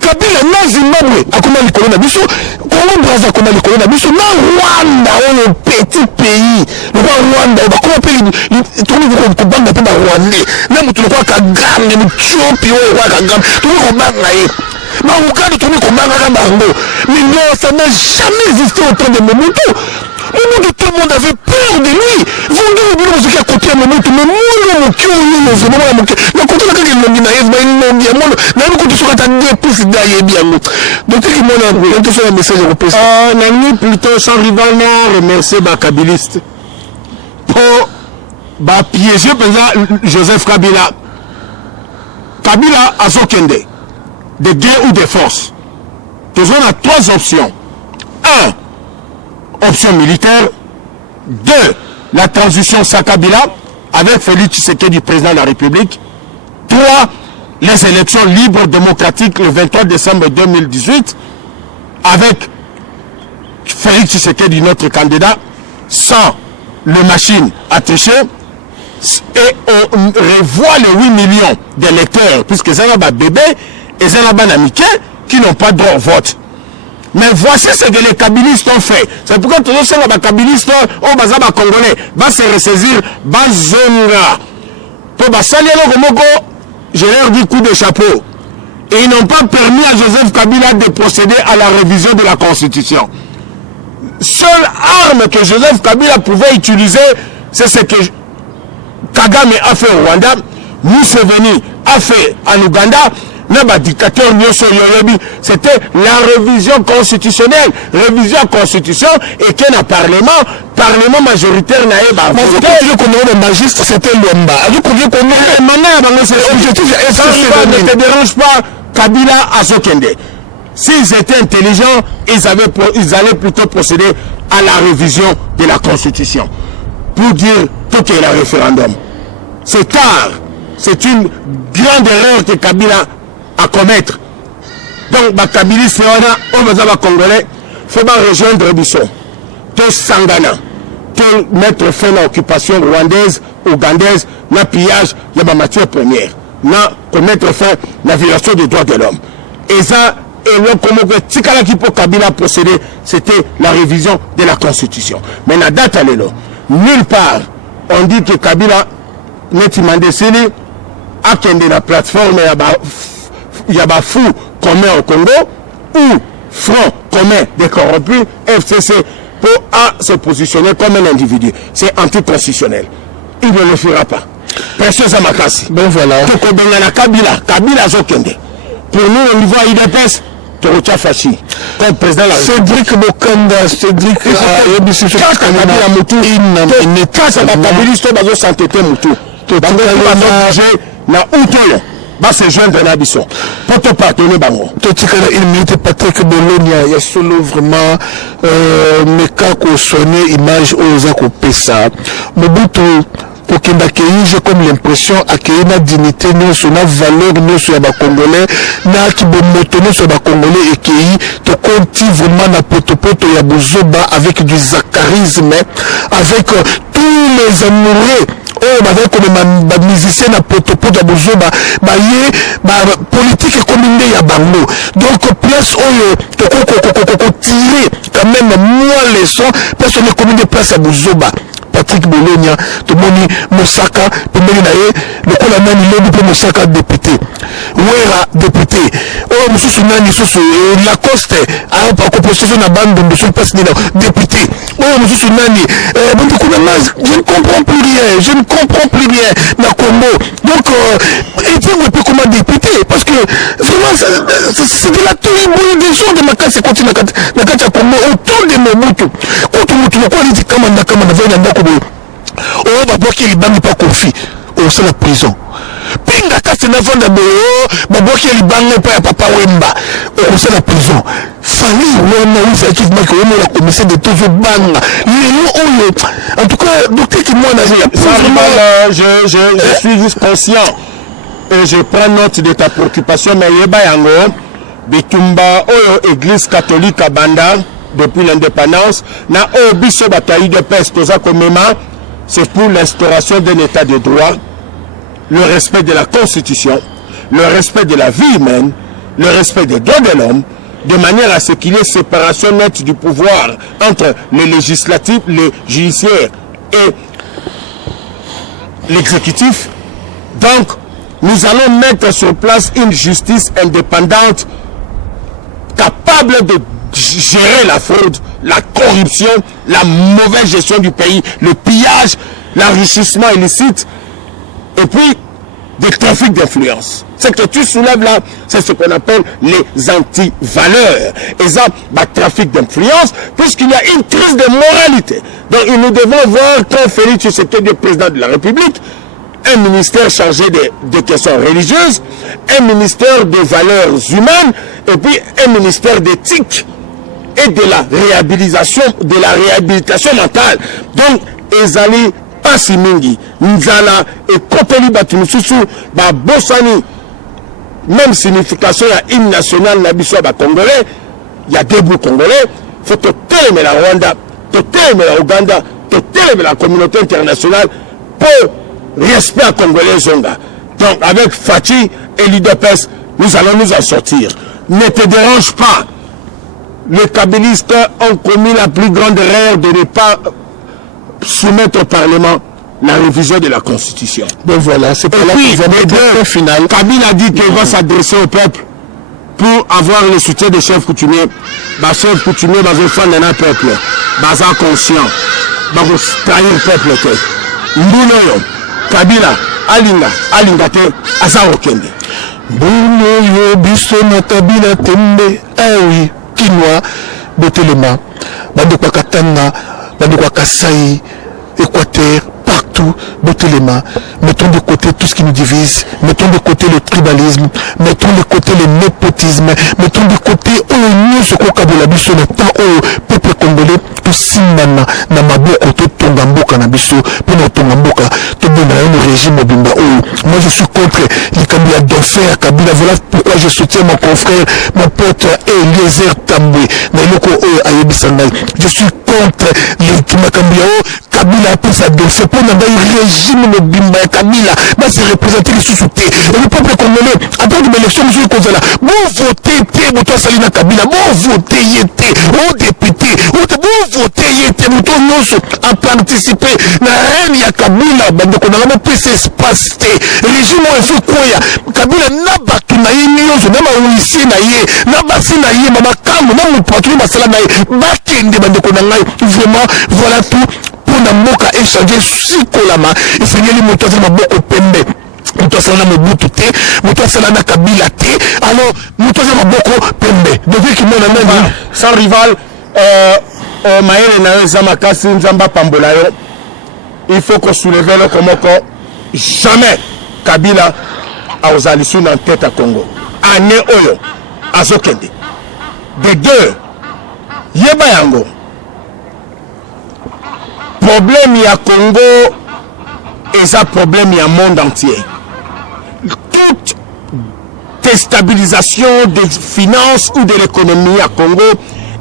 Kabila na Zimbabwe akoma likolo na biso, Congo Brazza akoma likolo na biso, na Rwanda un petit pays, le Rwanda ba ko pe tourner ko banga pe ba Rwanda na mutu ko Kagame Muchopi o wa Kagame tourner ko banga ye ma Uganda tourner ko banga ka bango mais non ça n'a jamais existé au temps de Mobutu. Mobutu, tout le monde avait peur de lui. Vous ne pouvez pas côté Mobutu, mais moi, je ne côté de quelqu'un qui n'a donc, il un message européen. On plutôt sans rivalement remercier les kabilistes pour piéger Joseph Kabila. Kabila a Zokende, de guerre ou de force. Nous avons 3 options. 1. Option militaire. 2. La transition sans Kabila avec Félix Tshisekedi du président de la République. 3. Les élections libres démocratiques le 23 décembre 2018 avec Félix Tshisekedi notre candidat sans le machine à tricher et on revoit les 8 millions d'électeurs puisque c'est un bébé et c'est un banamiqué qui n'ont pas droit au vote. Mais voici ce que les kabilistes ont fait. C'est pourquoi tous les kabilistes au Bazaba Congolais va se ressaisir Bazonga. Pour Basalia Logomoko, je leur dis coup de chapeau. Et ils n'ont pas permis à Joseph Kabila de procéder à la révision de la Constitution. Seule arme que Joseph Kabila pouvait utiliser, c'est ce que Kagame a fait au Rwanda, Museveni a fait en Ouganda, dictateur c'était la révision constitutionnelle, révision constitution et qu'il y a un parlement majoritaire n'a pas voté. Le magistre c'était Luamba. Ne te dérange pas Kabila à Zokende. S'ils étaient intelligents, ils allaient plutôt procéder à la révision de la constitution pour dire tout est le référendum. C'est tard. C'est une grande erreur que Kabila à commettre. Donc, les kabilistes, les Congolais, il faut rejoindre Bissot, tout Sangana, tout mettre fin à l'occupation rwandaise, ougandaise, le pillage de la matière première, mettre fin à la violation des droits de l'homme. Et ça, et le Tikala qui pour Kabila procéder, c'était la révision de la Constitution. Mais la date, elle est là. Nulle part, on dit que Kabila n'est pas décidé à qu'il la plateforme il y a un fou commun au Congo ou front commun des corrompus FCC pour se positionner comme un individu. C'est anticonstitutionnel. Il ne le fera pas. Précieux Amakasi. Ben voilà. Kabila Zokende. Pour nous, au niveau IDPS, Torocha Fachi, comme président de la République. Cédric Bokanda, Cédric Kabila Moutou. Il n'est pas kabiliste dans le santé Moutou. Na Outoyo. va se joindre à Bisson pour te pardonner bango. Il mérite Patrick Bologna, il y a solo vraiment meka ko sonner image aux akopesa. Mobutu kokenda keyi, j'ai comme l'impression accueillir na dignité non sur na valeur non sur ba congolais na kibomoto non sur ba congolais et keyi to conti vraiment na potopoto ya bozoba avec du zacharisme, avec tous les amoureux. Oh, bah, comme ma musicien na potopo da bozoba ba ye ba politique commune ya bango. Donc place oyo to ko tirer quand même moi leçon personne ne commune place à bozoba. Patrick Bologna, tout le monde Moussaka, le colonel Lobi pour Moussaka député. Ouera député. Oh, Moussou Nani, Lacoste, à composition de la bande de Moussou Passina, député. Oh, Moussou Nani, je ne comprends plus rien, na Congo. Donc, et puis, on peut comment député, parce que vraiment, c'est de la théorie des gens de ma casse et continue na Katia Congo, autour de Mobutu. Quand Mobutu, quoi, il dit, comment oh, baboki libangi pas confi au sein de la prison. Pinga kase na vanda bo baboki libangi pas ya papa Wemba au sein de la prison. Fali wana usa kidma ko la commission de toujours banga. En tout cas, docteur qui moi je suis juste conscient et je prends note de ta préoccupation mais yeba yango bitumba oyo église catholique à Banda depuis l'indépendance, na obiso bataille de peste aux akomema, c'est pour l'instauration d'un état de droit, le respect de la constitution, le respect de la vie humaine, le respect des droits de l'homme, de manière à ce qu'il y ait séparation nette du pouvoir entre le législatif, le judiciaire et l'exécutif. Donc, nous allons mettre sur place une justice indépendante capable de gérer la fraude, la corruption, la mauvaise gestion du pays, le pillage, l'enrichissement illicite et puis des trafics d'influence. Ce que tu soulèves là, c'est ce qu'on appelle les anti-valeurs. Et ça, trafic d'influence, puisqu'il y a une crise de moralité. Donc nous devons voir quand Félix Tshisekedi est président de la République, un ministère chargé de questions religieuses, un ministère des valeurs humaines et puis un ministère d'éthique et de la réhabilitation mentale. Donc, ezali pasi mingi, nzala et koteli batimususu ba bosani, même signification ya hymne national na biso ba congolais, il y a deux bouts congolais, faut te télémer la Rwanda, te télémer la Ouganda, te télémer la communauté internationale pour respect à congolais zonga. Donc, avec Fachi et l'IDPS, nous allons nous en sortir. Ne te dérange pas. Les kabylistes ont commis la plus grande erreur de ne pas soumettre au Parlement la révision de la Constitution. Donc voilà, c'est pour la finale. Kabila a dit qu'il va s'adresser au peuple pour avoir le soutien des chefs coutumiers. Les chefs coutumiers, les enfants d'un peuple, ils conscient, ils trahir le peuple. Mbunoyo, Kabila, Alinga te, Azaro Kende. Mbunoyo, biso na Kabila tembe, ah oui. Kinois, Botelema, Bandekwa Katanga, Bandekwa Kasaï, Équateur, partout, Botelema. Mettons de côté tout ce qui nous divise, mettons de côté le tribalisme, mettons de côté le népotisme, mettons de côté nous ce qu'on kabula biso le temps au peuple congolais, tout simana, na maboko, tout tongamboka na biso, pour notre tongamboka, tout le régime Obimba. Moi je suis contre les Kabila d'enfer, Kabila. Voilà pourquoi je soutiens mon confrère, mon pote Eliezer Tamboué. Je suis contre les Kabila. Kabila a pris sa d'enfer pour le régime Obimba. Kabila va se représenter les sous-soutés. Le peuple congolais, après l'élection, nous sommes là. Bon voter, Mouto Salina Kabila. Bon voter, au député. Bon voter, Mouto Nyonso a participé. La reine ya Kabila, Bandeko Nagamo peut s'espacer. Régime a fait quoi? Kabila n'a pas tout naïe, Nyonso, n'a pas ouïssé naïe, n'a pas si naïe, Mama Kamu, n'a pas patrouille, Masala naïe, Bakende Bandeko Nagamo. Vraiment, voilà tout. Na mboka échanger sikolama esengeli moto azala maboko pembe moto asala na Mobutu te moto asala na Kabila te alors moto azala maboko pembe donc qui mona nani sans rival maele na eza makasi nzamba pambola yo il faut qu'on soulève le komoko jamais Kabila aozali sous en tête à Congo année oyo azokende de deux yeba yango problème ya Congo et un problème ya monde entier. Toute déstabilisation des finances ou de l'économie à Congo,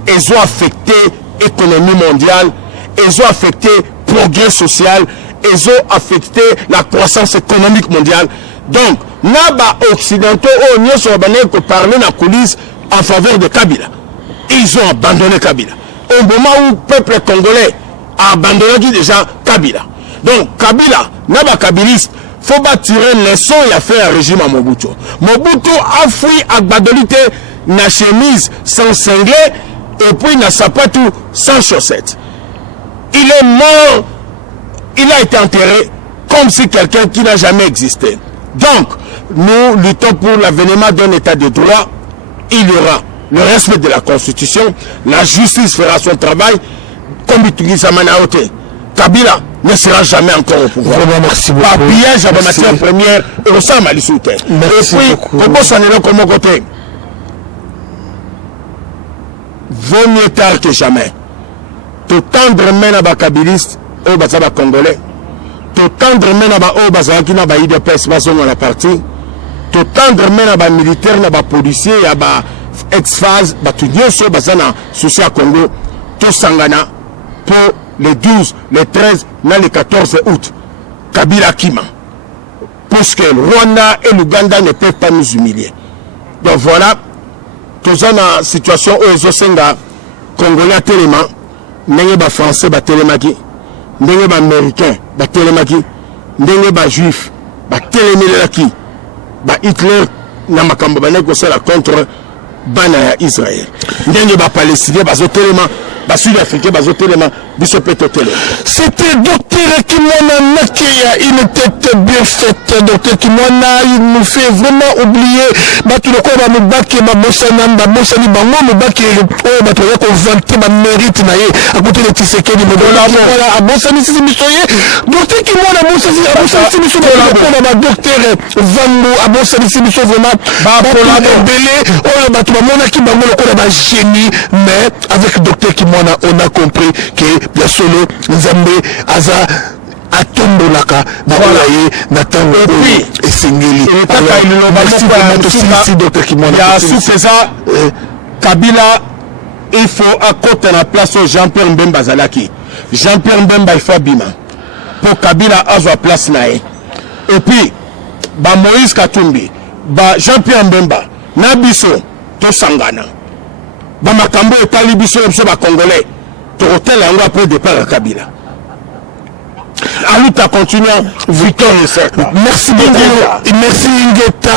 elles ont affecté l'économie mondiale, elles ont affecté le progrès social, elles ont affecté la croissance économique mondiale. Donc, naba occidentaux ont parlé dans la coulisse en faveur de Kabila. Ils ont abandonné Kabila. Au moment où le peuple congolais a abandonné déjà Kabila. Donc, Kabila, naba kabiliste, faut pas tirer une leçon et a fait un régime à Mobutu. Mobutu a fui à Badolite, na chemise sans cinglet et puis na sapatou sans chaussettes. Il est mort, il a été enterré comme si quelqu'un qui n'a jamais existé. Donc, nous luttons pour l'avènement d'un état de droit. Il y aura le respect de la Constitution, la justice fera son travail, comme il dit Kabila ne sera jamais encore au pouvoir. Vraiment, merci beaucoup. Par piège à la matière première, et au sein de la soutien. Et puis, comment ça n'est comme côté? Vaut mieux tard que jamais. Tout tendre main à Bakabiliste, au Bazaba Congolais. Tout tendre main à Bazaki na IDPS, Bazon à la partie. Tout tendre main à militaire, à policier, à ex-phase, tout Dieu, Bazana, souci à Congo, tout Sangana, pour le 12, le 13, le 14 août, Kabila Kima. Parce que le Rwanda et l'Ouganda ne peuvent pas nous humilier. Donc voilà, tous en a situation où les Osenga, Congolais tellement, n'est pas français, pas télémaki, n'est pas américain, pas télémaki, n'est pas juif, pas télémaki, pas Hitler, n'a pas cambané que c'est la contre Bana Israël. N'est pas palestinien, pas téléma. C'était Docteur Kimwana Nakeya, une tête bien faite. Docteur Kimwana, il nous fait vraiment oublier tout le corps de Mubaki, Babosani, Bango, Mubaki, Batoya, qu'on vantait ma mérite, à côté de Tshisekedi, voilà, à Bosani, c'est Missoye. Docteur Kimwana, Bosani, c'est Missoye, Docteur Vango, à Bosani, c'est Missoye, vraiment, Belé, oh, Batumamona, qui Bango, le corps de génie, mais avec Docteur Kimwana, on a compris que bien sûr Nzambe aza atombolaka balaye na tango et singeli merci Docteur Kimwana ya soufeza Kabila il faut à côté la place au Jean-Pierre Mbemba Zalaki Jean-Pierre Mbemba il faut bima pour Kabila azwa place nae et puis ba Moïse Katumbi ba Jean-Pierre Mbemba na biso to sangana Bamakambo et Talibiso et Seba Congolais, tu hôtel en après départ à Kabila. À l'outa continuant, victoire et certain. Merci beaucoup. Merci Ingeta.